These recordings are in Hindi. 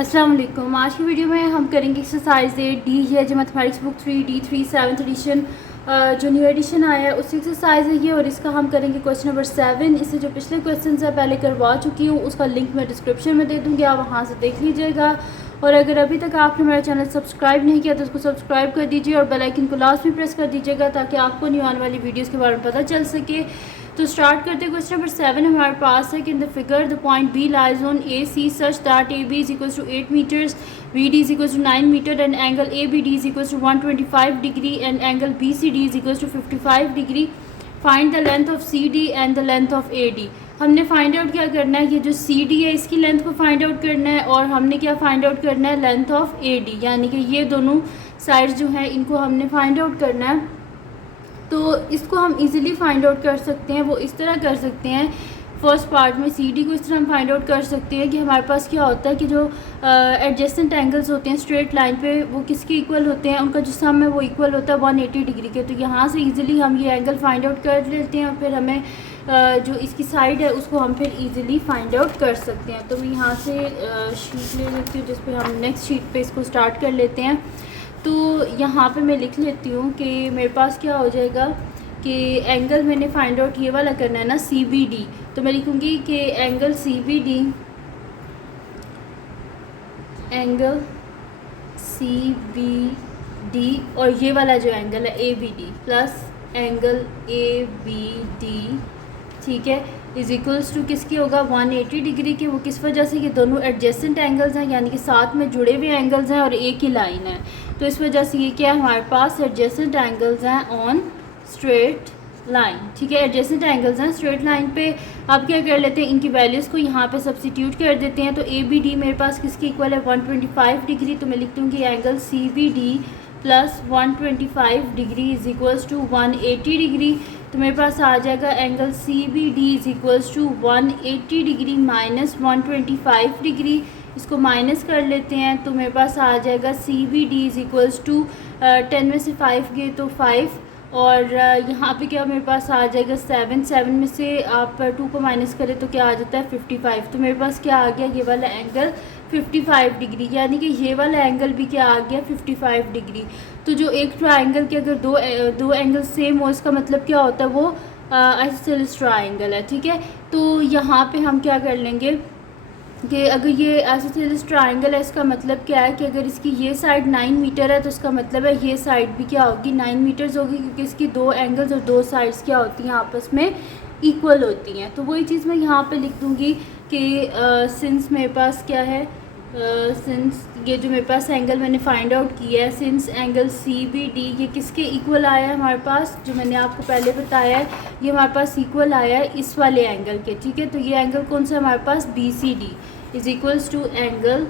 अस्सलाम वालेकुम। आज की वीडियो में हम करेंगे एक्सरसाइज 8D। है जो mathematics book 3D 7th edition जो न्यू एडिशन आया है उसी एक्सरसाइज है ये, और इसका हम करेंगे क्वेश्चन नंबर 7। इससे जो पिछले क्वेश्चन है पहले करवा चुकी हूँ, उसका लिंक मैं डिस्क्रिप्शन में दे दूँगी, आप वहाँ से देख लीजिएगा। और अगर अभी तक आपने मेरा चैनल सब्सक्राइब नहीं किया तो उसको सब्सक्राइब कर दीजिए और बेल आइकन को लास्ट में प्रेस कर दीजिएगा ताकि आपको न्यू आने वाली वीडियोज़ के बारे में पता चल सके। तो स्टार्ट करते हैं। क्वेश्चन नंबर 7 हमारे पास है कि in the figure the point B lies on A C such that A B is equal to 8 metres, B D is equal to 9 metre and angle A B D is equal to 125 degree and angle B C D is equal to 55 degree. Find the length of C D and the length of A D. हमने फाइंड आउट क्या करना है, ये जो सी डी है इसकी लेंथ को फाइंड आउट करना है, और हमने क्या फाइंड आउट करना है, लेंथ ऑफ ए डी, यानी कि ये दोनों साइड्स जो हैं इनको हमने फाइंड आउट करना है। तो इसको हम इजीली फाइंड आउट कर सकते हैं, वो इस तरह कर सकते हैं। फर्स्ट पार्ट में सी डी को इस तरह हम फाइंड आउट कर सकते हैं कि हमारे पास क्या होता है कि जो एडजेसेंट एंगल्स होते हैं स्ट्रेट लाइन पे वो किसके इक्वल होते हैं, उनका जो सम है वो इक्वल होता है 180 डिग्री के। तो यहाँ से इजीली हम ये एंगल फाइंड आउट कर लेते हैं और फिर हमें जो इसकी साइड है उसको हम फिर इजीली फाइंड आउट कर सकते हैं। तो मैं यहाँ से शीट ले लेती हूँ जिस पे हम नेक्स्ट शीट पे इसको स्टार्ट कर लेते हैं। तो यहाँ पे मैं लिख लेती हूँ कि मेरे पास क्या हो जाएगा कि एंगल मैंने फाइंड आउट ये वाला करना है ना, सी बी डी। तो मैं लिखूँगी कि angle C B D, angle C B D और ये वाला जो एंगल है A B D plus angle A B D, ठीक है, इज इक्वल्स टू किसकी होगा 180 डिग्री के। वो किस वजह से, ये दोनों एडजेसेंट एंगल्स हैं यानी कि साथ में जुड़े हुए एंगल्स हैं और एक ही लाइन है, तो इस वजह से ये क्या है हमारे पास एडजेसेंट एंगल्स हैं ऑन स्ट्रेट लाइन। ठीक है, एडजेसेंट एंगल्स हैं स्ट्रेट लाइन पे। आप क्या कर लेते हैं, इनकी वैल्यूज़ को यहाँ पे सब्स्टिट्यूट कर देते हैं। तो ए बी डी मेरे पास किसके इक्वल है 125 डिग्री। तो मैं लिखती हूँ कि angle C B D plus 125 degree is equals to 180 degree. तो मेरे पास आ जाएगा angle C B D is equals to 180 degree minus 125 degree. इसको माइनस कर लेते हैं तो मेरे पास आ जाएगा C B D is equals to 10 में से 5 गए तो 5, और यहाँ पे क्या मेरे पास आ जाएगा 7 में से आप 2 को माइनस करें तो क्या आ जाता है 55। तो मेरे पास क्या आ गया, ये वाला एंगल 55 डिग्री, यानी कि ये वाला एंगल भी क्या आ गया 55 डिग्री। तो जो एक ट्राइंगल के अगर दो एंगल सेम हो इसका मतलब क्या होता है, वो आइसोसेलेस ट्राइंगल है। ठीक है, तो यहाँ पे हम क्या कर लेंगे कि अगर ये आइसोसेलेस ट्राइंगल है इसका मतलब क्या है कि अगर इसकी ये साइड 9 मीटर है तो इसका मतलब है ये साइड भी क्या होगी 9 मीटर्स होगी, क्योंकि इसकी दो एंगल्स और दो साइड्स क्या होती हैं आपस में इक्वल होती हैं। तो वही चीज़ मैं यहाँ पे लिख दूँगी कि सिंस मेरे पास क्या है, सिंस ये जो मेरे पास एंगल मैंने फाइंड आउट किया है, since angle C B D ये किसके इक्वल आया है हमारे पास, जो मैंने आपको पहले बताया है ये हमारे पास इक्वल आया है इस वाले एंगल के। ठीक है, तो ये एंगल कौन सा हमारे पास B C D is equals to angle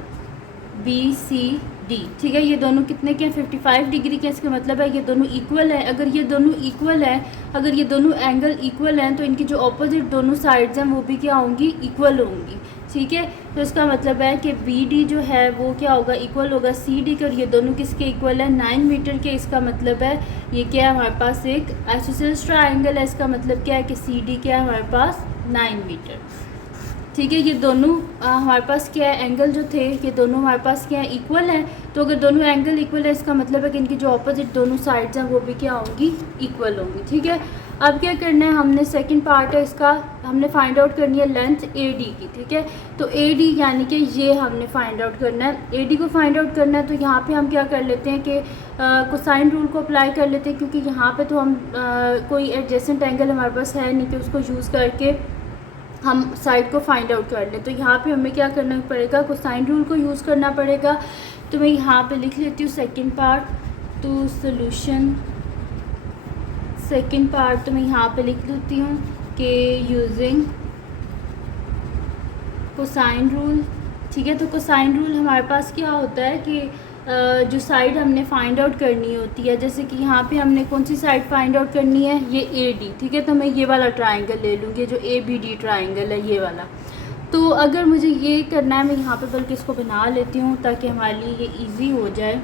B C D. ठीक है, ये दोनों कितने के हैं 55 डिग्री के, इसका मतलब है ये दोनों इक्वल है। अगर ये दोनों इक्वल है, अगर ये दोनों एंगल इक्वल हैं तो इनकी जो ऑपोजिट दोनों साइड्स हैं वो भी क्या होंगी, इक्वल होंगी। ठीक है, तो इसका मतलब है कि बी डी जो है वो क्या होगा, इक्वल होगा सी डी के, और ये दोनों किसके इक्वल है 9 मीटर के। इसका मतलब है ये क्या है हमारे पास एक आइसोसेलेस ट्राइंगल है। इसका मतलब क्या है कि सी डी क्या है हमारे पास 9 मीटर। ठीक है, ये दोनों हमारे पास क्या है एंगल जो थे ये दोनों हमारे पास क्या है इक्वल है। तो अगर दोनों एंगल इक्वल है इसका मतलब है कि इनकी जो ऑपोजिट दोनों साइड्स हैं वो भी क्या होंगी, इक्वल होंगी। ठीक है, अब क्या करना है, हमने सेकंड पार्ट है इसका, हमने फाइंड आउट करनी है लेंथ ए डी की। ठीक है, तो ए डी यानी कि ये हमने फाइंड आउट करना है, ए डी को फाइंड आउट करना है। तो यहाँ पे हम क्या कर लेते हैं कि कोसाइन रूल को अप्लाई कर लेते हैं, क्योंकि यहाँ पे तो हम कोई एडजेसेंट एंगल हमारे पास है नहीं कि उसको यूज़ करके हम साइड को फाइंड आउट कर लें। तो यहाँ पे हमें क्या करना पड़ेगा, कोसाइन रूल को यूज़ करना पड़ेगा। तो मैं यहाँ पे लिख लेती हूँ सेकंड पार्ट, तो सॉल्यूशन सेकंड पार्ट तो मैं यहाँ पे लिख लेती हूँ कि यूजिंग कोसाइन रूल। ठीक है, तो कोसाइन रूल हमारे पास क्या होता है कि जो साइड हमने फाइंड आउट करनी होती है, जैसे कि यहाँ पे हमने कौन सी साइड फाइंड आउट करनी है, ये ए डी। ठीक है, तो मैं ये वाला ट्राइंगल ले लूँगी जो ए बी डी ट्राइंगल है, ये वाला। तो अगर मुझे ये करना है मैं यहाँ पे बल्कि इसको बना लेती हूँ ताकि हमारे लिए ये इजी हो जाए।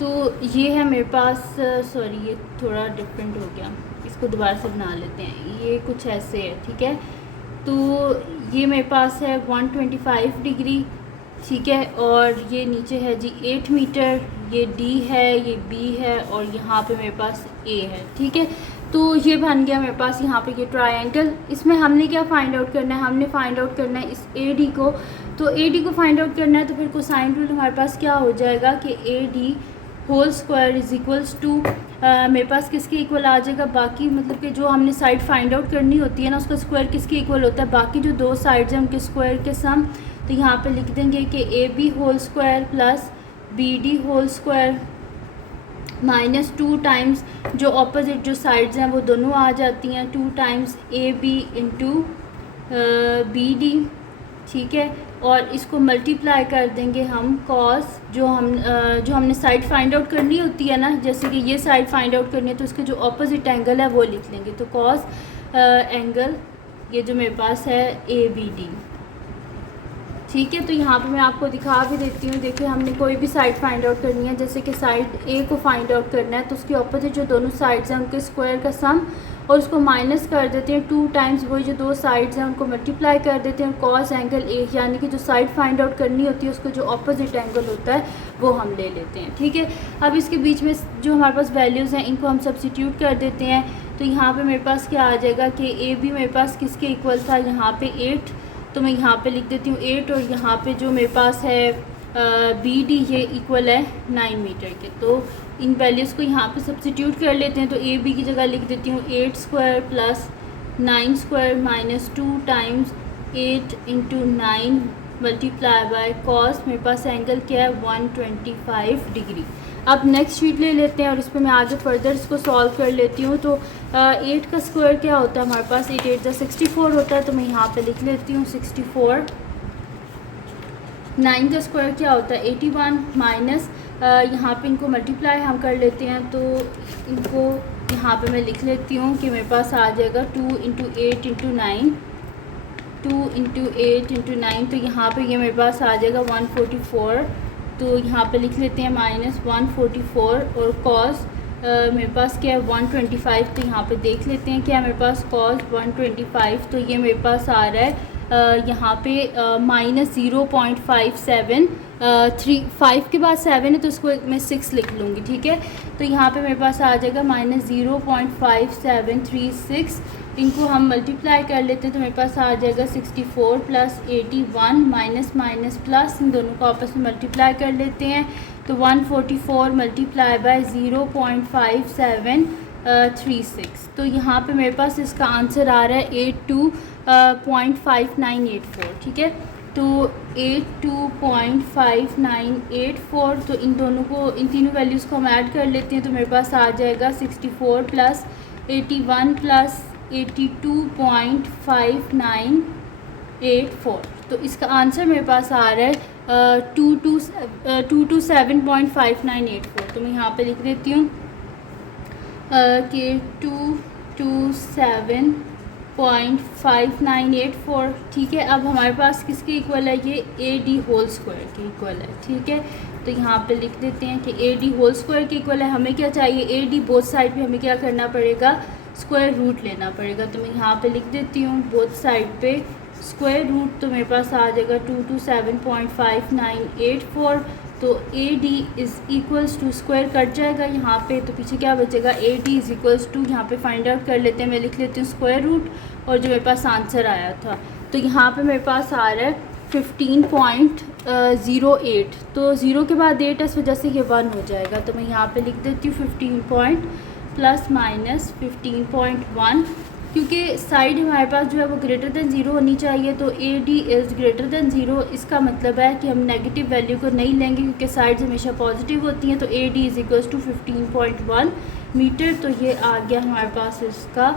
तो ये है मेरे पास, सॉरी ये थोड़ा डिफरेंट हो गया, इसको दोबारा से बना लेते हैं, ये कुछ ऐसे है। ठीक है, तो ये मेरे पास है 125 डिग्री ठीक है। और ये नीचे है जी 8 मीटर, ये D है, ये B है और यहाँ पे मेरे पास A है। ठीक है, तो ये बन गया मेरे पास यहाँ पे ये ट्रायंगल। इसमें हमने क्या फ़ाइंड आउट करना है, हमने फ़ाइंड आउट करना है इस AD को। तो AD को फाइंड आउट करना है तो फिर कोसाइन रूल हमारे पास क्या हो जाएगा कि AD whole square is equals to मेरे पास किसके इक्वल आ जाएगा, बाकी मतलब कि जो हमने साइड फाइंड आउट करनी होती है ना उसका स्क्वायर किसके इक्वल होता है, बाकी जो दो साइड्स हैं उनके स्क्वायर के सम। तो यहाँ पे लिख देंगे कि AB whole square plus BD whole square minus 2 times जो अपोजिट जो साइड्स हैं वो दोनों आ जाती हैं, 2 टाइम्स AB इंटू BD। ठीक है, और इसको मल्टीप्लाई कर देंगे हम कॉस जो हमने साइड फाइंड आउट करनी होती है ना, जैसे कि ये साइड फाइंड आउट करनी है तो इसके जो अपोजिट एंगल है वो लिख लेंगे। तो कॉस एंगल ये जो मेरे पास है ABD। ठीक है, तो यहाँ पे मैं आपको दिखा भी देती हूँ। देखिए, हमने कोई भी साइड फाइंड आउट करनी है, जैसे कि साइड A को फाइंड आउट करना है तो उसके अपोजिट जो दोनों साइड्स हैं उनके स्क्वायर का सम, और उसको माइनस कर देते हैं 2 टाइम्स वही जो दो साइड्स हैं उनको मल्टीप्लाई कर देते हैं कॉस एंगल A, यानी कि जो साइड फाइंड आउट करनी होती है उसको जो अपोजिट एंगल होता है वो हम ले लेते हैं। ठीक है, अब इसके बीच में जो हमारे पास वैल्यूज़ हैं इनको हम सब्सिट्यूट कर देते हैं। तो यहाँ पर मेरे पास क्या आ जाएगा कि AB मेरे पास किसके इक्वल था, यहाँ पर 8, तो मैं यहाँ पे लिख देती हूँ 8, और यहाँ पे जो मेरे पास है BD ये इक्वल है 9 मीटर के। तो इन वैल्यूज़ को यहाँ पे सब्सिट्यूट कर लेते हैं। तो AB की जगह लिख देती हूँ 8 square plus 9 square minus 2 times 8 into 9 multiply by cos मेरे पास एंगल क्या है 125 डिग्री। अब नेक्स्ट शीट ले लेते हैं और इस पर मैं आगे फर्दर इसको सॉल्व कर लेती हूँ। तो 8 का स्क्वायर क्या होता है हमारे पास, 8 8 64 होता है, तो मैं यहाँ पे लिख लेती हूँ 64। 9 का स्क्वायर क्या होता है 81 माइनस यहाँ पे इनको मल्टीप्लाई हम कर लेते हैं, तो इनको यहाँ पे मैं लिख लेती हूँ कि मेरे पास आ जाएगा 2 इंटू 8 इंटू 9, 2 इंटू 8 इंटू 9, तो यहाँ पे ये मेरे पास आ जाएगा 144। तो यहाँ पे लिख लेते हैं माइनस 144, और कॉस मेरे पास क्या है 125, तो यहाँ पे देख लेते हैं क्या मेरे पास कॉस 125, तो ये मेरे पास आ रहा है यहाँ पे माइनस 0.57, 5 के बाद 7 है तो इसको मैं 6 लिख लूँगी। ठीक है, तो यहाँ पे मेरे पास आ जाएगा माइनस 0.5736, इनको हम मल्टीप्लाई कर लेते हैं तो मेरे पास आ जाएगा 64 प्लस 81 माइनस माइनस प्लस, इन दोनों को आपस में मल्टीप्लाई कर लेते हैं तो 144 मल्टीप्लाई बाय 0.5736। तो यहाँ पे मेरे पास इसका आंसर आ रहा है 82.5984। ठीक है, तो 82.5984, तो इन दोनों को, इन तीनों वैल्यूज़ को हम ऐड कर लेते हैं तो मेरे पास आ जाएगा 64 प्लस 81 प्लस 82.5984। तो इसका आंसर मेरे पास आ रहा है 227.5984। तो मैं यहाँ पे लिख देती हूँ कि 227.5984। ठीक है, अब हमारे पास किसके इक्वल है, ये AD होल स्क्वायर के इक्वल है। ठीक है, तो यहाँ पे लिख देते हैं कि AD होल स्क्वायर के इक्वल है। हमें क्या चाहिए, AD बोथ साइड पे हमें क्या करना पड़ेगा, स्क्वायर रूट लेना पड़ेगा। तो मैं यहाँ पे लिख देती हूँ बोथ साइड पे स्क्वायर रूट, तो मेरे पास आ जाएगा 227.5984। तो AD is equals to, square कट जाएगा यहाँ पे तो पीछे क्या बचेगा, AD इज़ इक्वल्स टू, यहाँ पे फाइंड आउट कर लेते हैं। मैं लिख लेती हूँ स्क्वायर रूट और जो मेरे पास आंसर आया था, तो यहाँ पे मेरे पास आ रहा है 15.08। तो 0 के बाद 8 इस वजह से ये 1 हो जाएगा। तो मैं यहाँ पे लिख देती हूँ 15 प्लस माइनस 15.1, क्योंकि साइड हमारे पास जो है वो ग्रेटर दैन 0 होनी चाहिए। तो AD इज़ ग्रेटर दैन 0, इसका मतलब है कि हम नेगेटिव वैल्यू को नहीं लेंगे क्योंकि साइड्स हमेशा पॉजिटिव होती हैं। तो AD is equals to 15.1 metre. तो ये आ गया हमारे पास इसका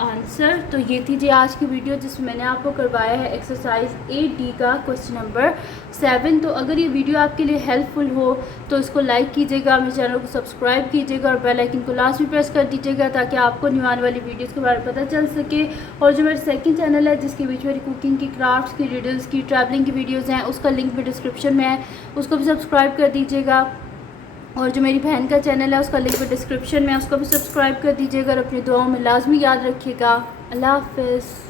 आंसर। तो ये थी जी आज की वीडियो जिसमें मैंने आपको करवाया है एक्सरसाइज 8D का क्वेश्चन नंबर 7। तो अगर ये वीडियो आपके लिए हेल्पफुल हो तो इसको लाइक कीजिएगा, मेरे चैनल को सब्सक्राइब कीजिएगा और बेल आइकन को लास्ट में प्रेस कर दीजिएगा ताकि आपको न्यू आने वाली वीडियोज़ के बारे में पता चल सके। और जो मेरा सेकंड चैनल है जिसके बीच मेरी कुकिंग की, क्राफ्ट्स की, रिडल्स की, ट्रैवलिंग की वीडियोज़ हैं, उसका लिंक भी डिस्क्रिप्शन में है, उसको भी सब्सक्राइब कर दीजिएगा। और जो मेरी बहन का चैनल है उसका लिंक भी डिस्क्रिप्शन में है, उसको भी सब्सक्राइब कर दीजिएगा और अपनी दुआओं में लाजमी याद रखिएगा। अल्लाह हाफ़िज़।